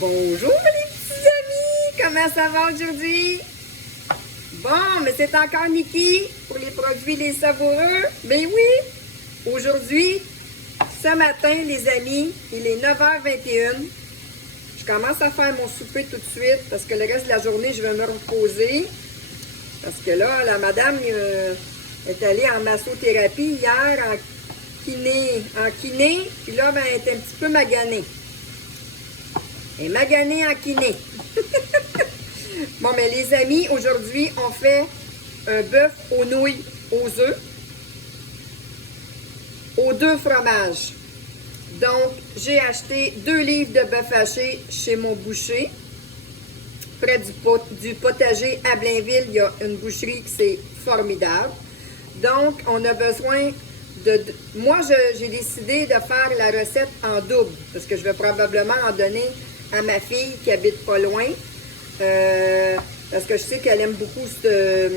Bonjour les petits amis, comment ça va aujourd'hui? Bon, mais c'est encore Niki pour les produits Les Savoureux. Ben oui, aujourd'hui, ce matin les amis, il est 9h21. Je commence à faire mon souper tout de suite parce que le reste de la journée, je vais me reposer. Parce que là, la madame est allée en massothérapie hier, en kiné, puis là, ben, elle est un petit peu maganée. Elle est maganée en kiné. Bon, mais les amis, aujourd'hui, on fait un bœuf aux nouilles aux œufs, aux 2 fromages. Donc, j'ai acheté 2 livres de bœuf haché chez mon boucher. Près du potager à Blainville, il y a une boucherie qui c'est formidable. Donc, on a besoin moi, j'ai décidé de faire la recette en double, parce que je vais probablement en donner à ma fille qui habite pas loin. Parce que je sais qu'elle aime beaucoup ce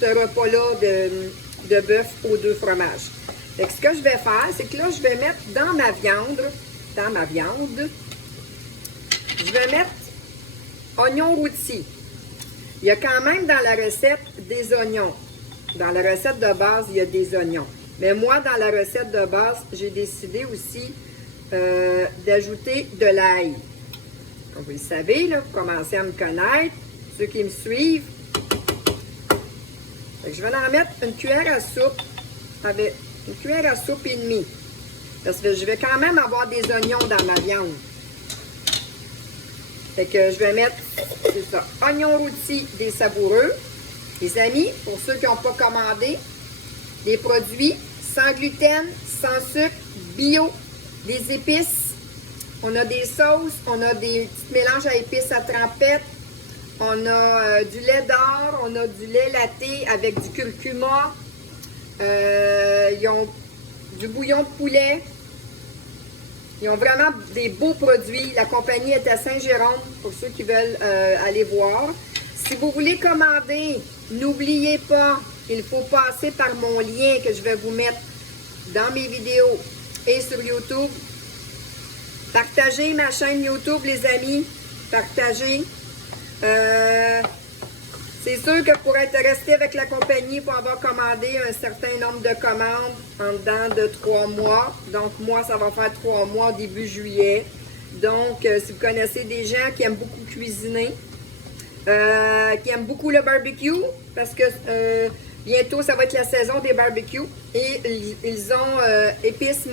repas-là de bœuf aux 2 fromages. Donc, ce que je vais faire, c'est que là, je vais mettre dans ma viande, je vais mettre oignons rôtis. Il y a quand même dans la recette des oignons. Dans la recette de base, il y a des oignons. Mais moi, dans la recette de base, j'ai décidé aussi d'ajouter de l'ail. Comme vous le savez, là, vous commencez à me connaître, ceux qui me suivent. Fait que je vais en mettre une cuillère à soupe, avec une cuillère à soupe et demie. Parce que je vais quand même avoir des oignons dans ma viande. Fait que je vais mettre, c'est ça, oignons rôtis des Savoureux. Les amis, pour ceux qui n'ont pas commandé, des produits sans gluten, sans sucre, bio, des épices. On a des sauces, on a des petits mélanges à épices à trempette, on a du lait d'or, on a du lait latte avec du curcuma, ils ont du bouillon de poulet. Ils ont vraiment des beaux produits. La compagnie est à Saint-Jérôme pour ceux qui veulent aller voir. Si vous voulez commander, n'oubliez pas, il faut passer par mon lien que je vais vous mettre dans mes vidéos et sur YouTube. Partagez ma chaîne YouTube, les amis. Partagez. C'est sûr que pour être resté avec la compagnie, il faut avoir commandé un certain nombre de commandes en dedans de 3 mois. Donc, moi, ça va faire 3 mois début juillet. Donc, si vous connaissez des gens qui aiment beaucoup cuisiner, qui aiment beaucoup le barbecue, parce que bientôt, ça va être la saison des barbecues. Et ils ont Épices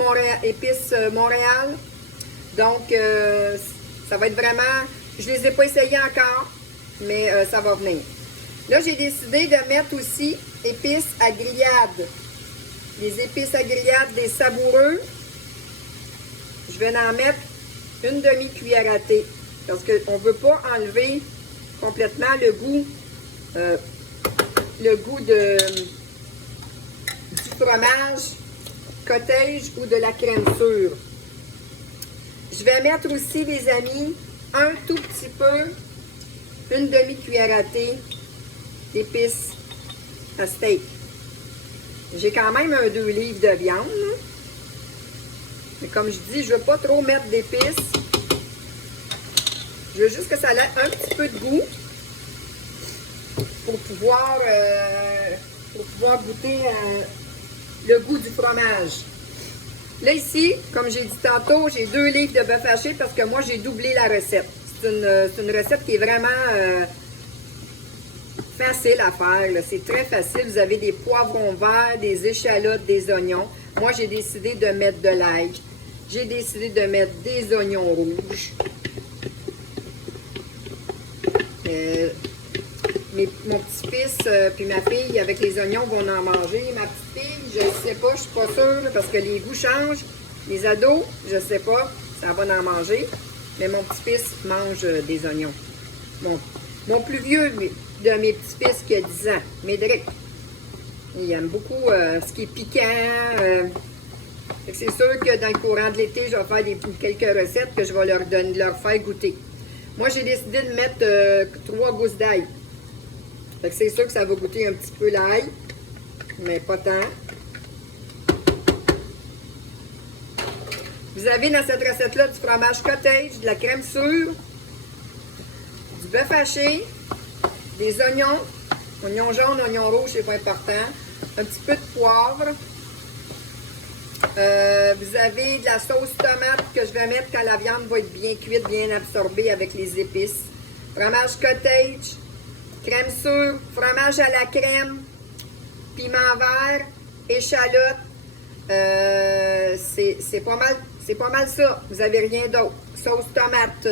Montréal. Donc, ça va être vraiment... Je ne les ai pas essayés encore, mais ça va venir. Là, j'ai décidé de mettre aussi épices à grillade. Les épices à grillade des Savoureux. Je vais en mettre une demi-cuillère à thé. Parce qu'on ne veut pas enlever complètement le goût du fromage cottage ou de la crème sûre. Je vais mettre aussi, les amis, un tout petit peu, une demi-cuillère à thé d'épices à steak. J'ai quand même un 2 livres de viande. Là. Mais comme je dis, je ne veux pas trop mettre d'épices. Je veux juste que ça ait un petit peu de goût pour pouvoir goûter le goût du fromage. Là, ici, comme j'ai dit tantôt, j'ai 2 livres de bœuf haché parce que moi, j'ai doublé la recette. C'est une recette qui est vraiment facile à faire. C'est très facile. Vous avez des poivrons verts, des échalotes, des oignons. Moi, j'ai décidé de mettre de l'ail. J'ai décidé de mettre des oignons rouges. Mon petit-fils puis ma fille, avec les oignons, vont en manger. Ma petite fille, je ne sais pas, je ne suis pas sûre, parce que les goûts changent. Les ados, je ne sais pas, ça va en manger. Mais mon petit-fils mange des oignons. Mon plus vieux de mes petits-fils qui a 10 ans, Médric, il aime beaucoup ce qui est piquant. C'est sûr que dans le courant de l'été, je vais faire quelques recettes que je vais leur faire goûter. Moi, j'ai décidé de mettre 3 gousses d'ail. C'est sûr que ça va goûter un petit peu l'ail, mais pas tant. Vous avez dans cette recette-là du fromage cottage, de la crème sûre, du bœuf haché, des oignons, oignons jaunes, oignons rouges, c'est pas important, un petit peu de poivre. Vous avez de la sauce tomate que je vais mettre quand la viande va être bien cuite, bien absorbée avec les épices. Fromage cottage, crème sûre, fromage à la crème, piment vert, échalote. C'est pas mal ça. Vous n'avez rien d'autre. Sauce tomate,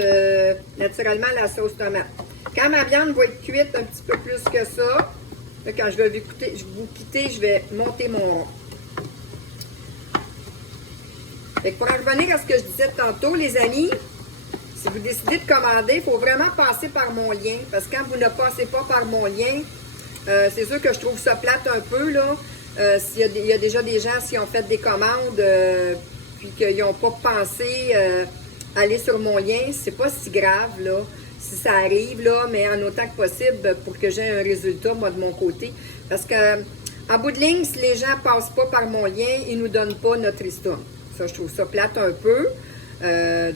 naturellement la sauce tomate. Quand ma viande va être cuite un petit peu plus que ça, là, quand je vais vous quitter, je vais monter mon rond. Fait que pour en revenir à ce que je disais tantôt, les amis, si vous décidez de commander, il faut vraiment passer par mon lien. Parce que quand vous ne passez pas par mon lien, c'est sûr que je trouve ça plate un peu, là. Il y a déjà des gens qui ont fait des commandes, puis qu'ils n'ont pas pensé aller sur mon lien, c'est pas si grave, là. Si ça arrive, là, mais en autant que possible pour que j'ai un résultat, moi, de mon côté. Parce que, en bout de ligne, si les gens ne passent pas par mon lien, ils ne nous donnent pas notre histoire. Ça, je trouve ça plate un peu.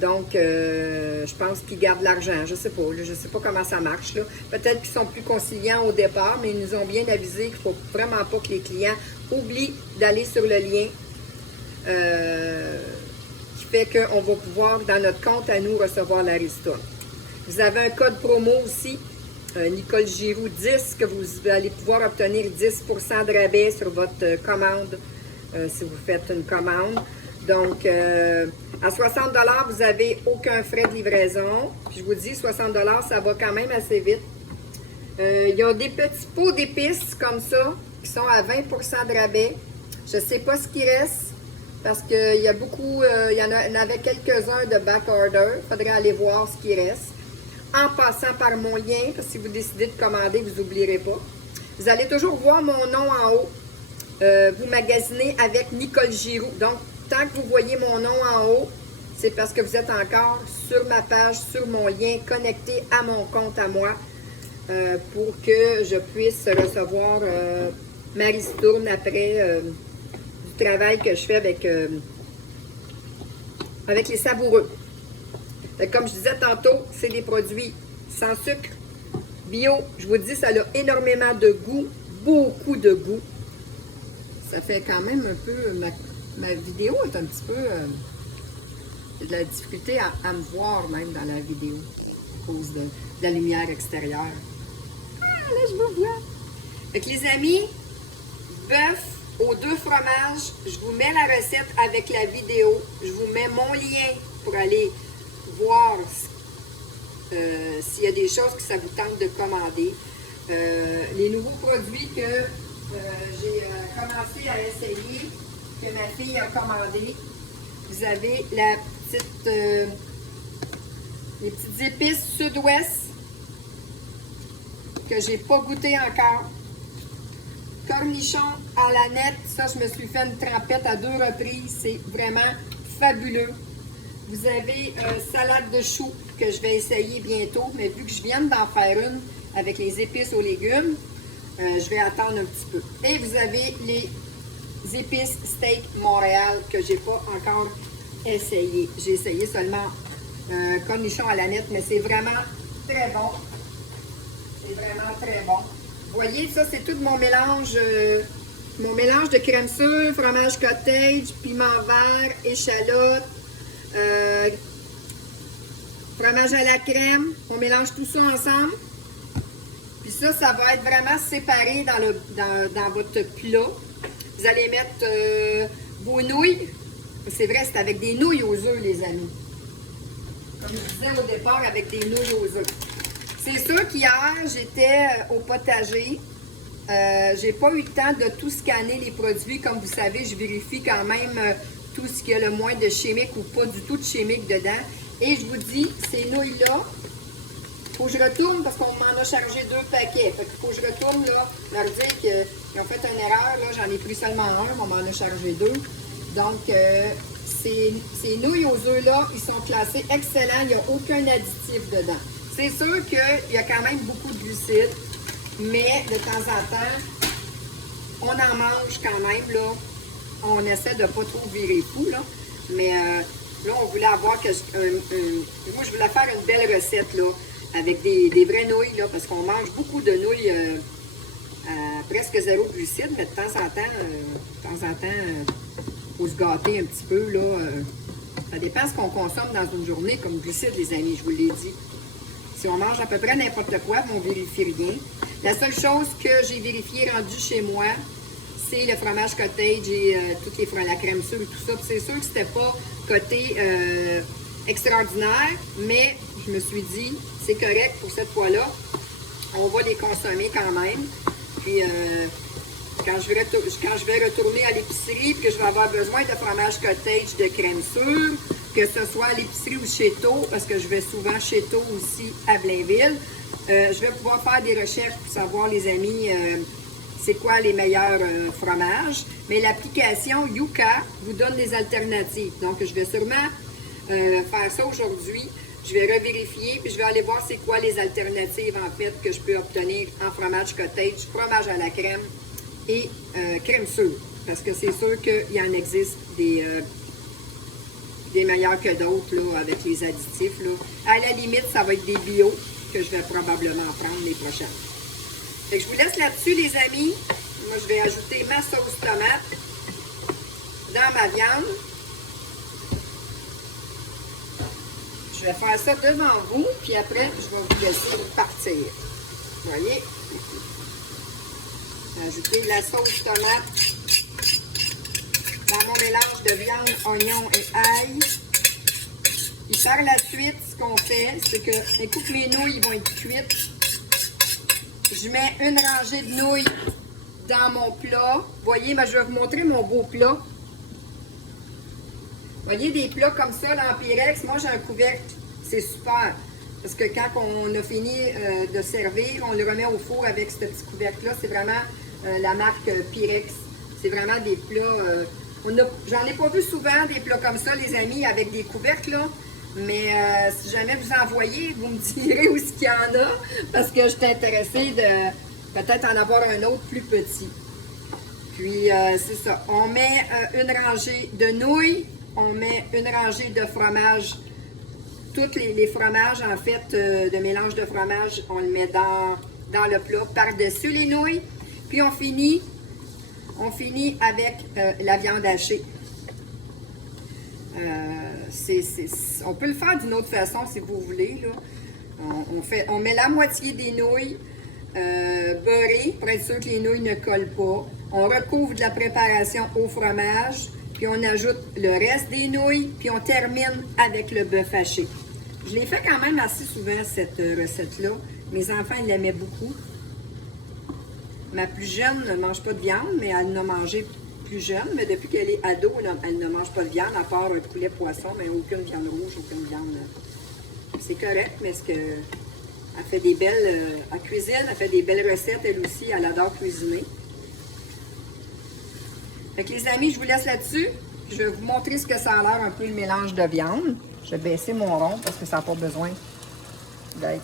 Donc, je pense qu'ils gardent l'argent. Je sais pas. Là, je sais pas comment ça marche. Peut-être qu'ils sont plus conciliants au départ, mais ils nous ont bien avisé qu'il ne faut vraiment pas que les clients oublient d'aller sur le lien qui fait qu'on va pouvoir, dans notre compte à nous, recevoir la ristourne. Vous avez un code promo aussi, Nicole Giroux 10, que vous allez pouvoir obtenir 10% de rabais sur votre commande si vous faites une commande. Donc, à 60 $, vous n'avez aucun frais de livraison. Puis je vous dis, 60 $, ça va quand même assez vite. Il y a des petits pots d'épices comme ça, qui sont à 20% de rabais. Je ne sais pas ce qui reste, parce qu'il y a beaucoup, il y en avait quelques-uns de back order. Il faudrait aller voir ce qui reste. En passant par mon lien, parce que si vous décidez de commander, vous n'oublierez pas. Vous allez toujours voir mon nom en haut. Vous magasinez avec Nicole Giroux. Donc, tant que vous voyez mon nom en haut, c'est parce que vous êtes encore sur ma page, sur mon lien, connecté à mon compte à moi pour que je puisse recevoir ma ristourne après du travail que je fais avec les savoureux. Donc, comme je disais tantôt, c'est des produits sans sucre, bio. Je vous dis, ça a énormément de goût, beaucoup de goût. Ça fait quand même un peu... Ma vidéo est un petit peu... j'ai de la difficulté à me voir même dans la vidéo à cause de la lumière extérieure. Ah, là, je vous vois. Fait que les amis, bœuf aux 2 fromages, je vous mets la recette avec la vidéo. Je vous mets mon lien pour aller voir s'il y a des choses que ça vous tente de commander. Les nouveaux produits que j'ai commencé à essayer, que ma fille a commandé. Vous avez les petites épices sud-ouest que j'ai pas goûté encore. Cornichons à la nette, ça je me suis fait une trempette à 2 reprises, c'est vraiment fabuleux. Vous avez salade de choux que je vais essayer bientôt, mais vu que je viens d'en faire une avec les épices aux légumes, je vais attendre un petit peu. Et vous avez les épices steak Montréal que j'ai pas encore essayé. J'ai essayé seulement cornichon à la nette, mais c'est vraiment très bon. C'est vraiment très bon. Vous voyez, ça c'est tout mon mélange de crème sûre, fromage cottage, piment vert, échalote, fromage à la crème. On mélange tout ça ensemble. Puis ça va être vraiment séparé dans votre plat. Vous allez mettre vos nouilles. C'est vrai, c'est avec des nouilles aux œufs, les amis. Comme je disais au départ, avec des nouilles aux œufs. C'est sûr qu'hier, j'étais au potager. J'ai pas eu le temps de tout scanner les produits. Comme vous savez, je vérifie quand même tout ce qu'il y a le moins de chimique ou pas du tout de chimique dedans. Et je vous dis, ces nouilles-là, il faut que je retourne parce qu'on m'en a chargé 2 paquets. Fait qu'il faut que je retourne là, leur dire qu'ils ont fait une erreur. Là, j'en ai pris seulement un, on m'en a chargé 2. Donc, ces nouilles aux œufs-là, ils sont classés excellents. Il n'y a aucun additif dedans. C'est sûr qu'il y a quand même beaucoup de glucides, mais de temps en temps, on en mange quand même, là. On essaie de ne pas trop virer fou, là. Mais là, on voulait avoir moi, je voulais faire une belle recette, là, avec des vraies nouilles, là, parce qu'on mange beaucoup de nouilles à presque zéro glucide, mais de temps en temps, faut se gâter un petit peu, là. Ça dépend ce qu'on consomme dans une journée comme glucides, les amis, je vous l'ai dit. Si on mange à peu près n'importe quoi, on ne vérifie rien. La seule chose que j'ai vérifié rendu chez moi, c'est le fromage cottage et la crème sure et tout ça. C'est sûr que c'était pas côté extraordinaire, mais je me suis dit, c'est correct pour cette fois-là. On va les consommer quand même. Puis quand je vais retourner à l'épicerie et que je vais avoir besoin de fromage cottage de crème sure, que ce soit à l'épicerie ou chez Taux, parce que je vais souvent chez Taux aussi à Blainville, je vais pouvoir faire des recherches pour savoir, les amis, c'est quoi les meilleurs fromages. Mais l'application Yuka vous donne des alternatives. Donc, je vais sûrement faire ça aujourd'hui. Je vais revérifier, puis je vais aller voir c'est quoi les alternatives, en fait, que je peux obtenir en fromage cottage, fromage à la crème et crème sure. Parce que c'est sûr qu'il y en existe des meilleurs que d'autres, là, avec les additifs, là. À la limite, ça va être des bio que je vais probablement prendre les prochaines. Fait que je vous laisse là-dessus, les amis. Moi, je vais ajouter ma sauce tomate dans ma viande. Je vais faire ça devant vous, puis après, je vais vous laisser partir. Vous voyez? Ajouter la sauce tomate dans mon mélange de viande, oignon et ail. Puis par la suite, ce qu'on fait, c'est que, écoute, mes nouilles vont être cuites. Je mets une rangée de nouilles dans mon plat. Vous voyez, ben, je vais vous montrer mon beau plat. Vous voyez, des plats comme ça, là, en Pyrex, moi j'ai un couvercle, c'est super. Parce que quand on a fini de servir, on le remet au four avec ce petit couvercle-là. C'est vraiment la marque Pyrex. C'est vraiment des plats... J'en ai pas vu souvent des plats comme ça, les amis, avec des couvercles, là. Mais si jamais vous en voyez, vous me direz où est-ce qu'il y en a. Parce que je suis intéressée de peut-être en avoir un autre plus petit. Puis, c'est ça. On met une rangée de nouilles. On met une rangée de fromage. Tous les fromages, en fait, de mélange de fromage, on le met dans le plat par-dessus les nouilles. Puis on finit avec la viande hachée. On peut le faire d'une autre façon si vous voulez, là. On met la moitié des nouilles beurrées pour être sûr que les nouilles ne collent pas. On recouvre de la préparation au fromage. Puis on ajoute le reste des nouilles, puis on termine avec le bœuf haché. Je l'ai fait quand même assez souvent, cette recette-là. Mes enfants, ils l'aimaient beaucoup. Ma plus jeune ne mange pas de viande, mais elle en a mangé plus jeune. Mais depuis qu'elle est ado, elle ne mange pas de viande, à part un poulet poisson, mais aucune viande rouge, aucune viande. C'est correct, mais elle fait des belles... elle cuisine, elle fait des belles recettes, elle aussi. Elle adore cuisiner. Fait que les amis, je vous laisse là-dessus. Je vais vous montrer ce que ça a l'air un peu le mélange de viande. Je vais baisser mon rond parce que ça n'a pas besoin d'être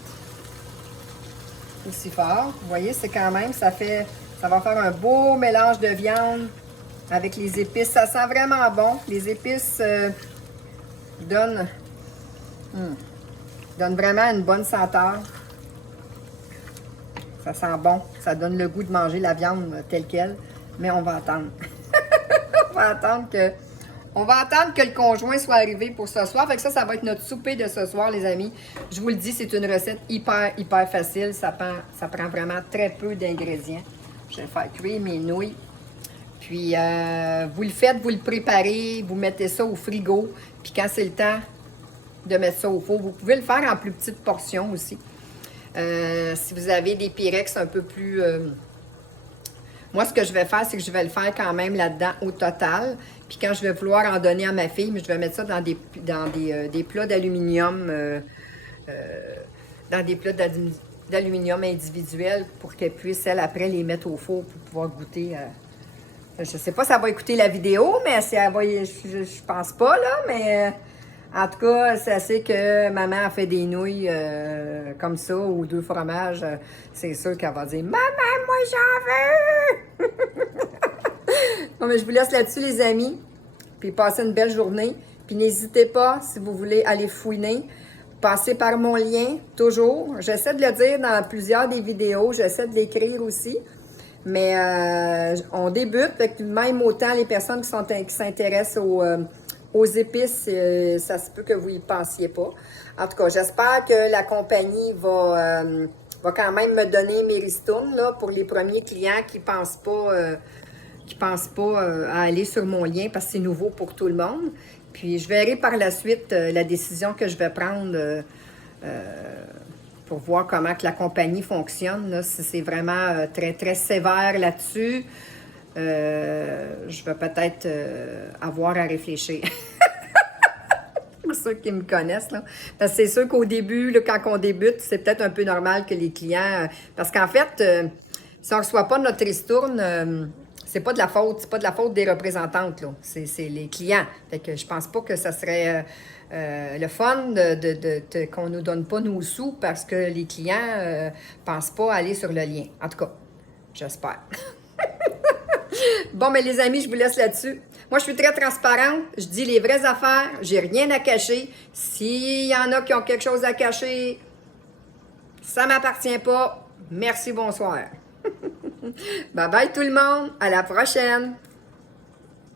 aussi fort. Vous voyez, c'est quand même, ça va faire un beau mélange de viande avec les épices. Ça sent vraiment bon. Les épices donnent vraiment une bonne senteur. Ça sent bon. Ça donne le goût de manger la viande telle qu'elle. Mais on va attendre. On va attendre que le conjoint soit arrivé pour ce soir. Fait que ça va être notre souper de ce soir, les amis. Je vous le dis, c'est une recette hyper, hyper facile. Ça prend vraiment très peu d'ingrédients. Je vais faire cuire mes nouilles. Puis, vous le faites, vous le préparez, vous mettez ça au frigo. Puis, quand c'est le temps de mettre ça au four, vous pouvez le faire en plus petites portions aussi. Si vous avez des Pyrex un peu plus... Moi, ce que je vais faire, c'est que je vais le faire quand même là-dedans au total. Puis quand je vais vouloir en donner à ma fille, mais je vais mettre ça dans des plats d'aluminium, d'aluminium individuels pour qu'elle puisse, elle, après, les mettre au four pour pouvoir goûter. Je ne sais pas si ça va écouter la vidéo, mais je pense pas, là, mais... En tout cas, c'est assez que maman a fait des nouilles comme ça, ou 2 fromages. C'est sûr qu'elle va dire « Maman, moi j'en veux! » Bon, mais je vous laisse là-dessus, les amis. Puis passez une belle journée. Puis n'hésitez pas, si vous voulez aller fouiner, passez par mon lien, toujours. J'essaie de le dire dans plusieurs des vidéos, j'essaie de l'écrire aussi. Mais on débute, fait que même autant les personnes qui s'intéressent aux épices, ça se peut que vous y pensiez pas. En tout cas, j'espère que la compagnie va quand même me donner mes ristournes là, pour les premiers clients qui pensent pas à aller sur mon lien parce que c'est nouveau pour tout le monde. Puis je verrai par la suite la décision que je vais prendre pour voir comment que la compagnie fonctionne. Là, si c'est vraiment très, très sévère là-dessus, je vais peut-être avoir à réfléchir. Pour ceux qui me connaissent, là. Parce que c'est sûr qu'au début, là, quand on débute, c'est peut-être un peu normal que les clients... parce qu'en fait, si on ne reçoit pas notre ristourne, c'est pas de la faute des représentantes, là. C'est les clients. Fait que je pense pas que ça serait le fun qu'on nous donne pas nos sous parce que les clients pensent pas aller sur le lien. En tout cas, j'espère. Bon, mais les amis, je vous laisse là-dessus. Moi, je suis très transparente. Je dis les vraies affaires. J'ai rien à cacher. S'il y en a qui ont quelque chose à cacher, ça m'appartient pas. Merci, bonsoir. Bye bye tout le monde. À la prochaine.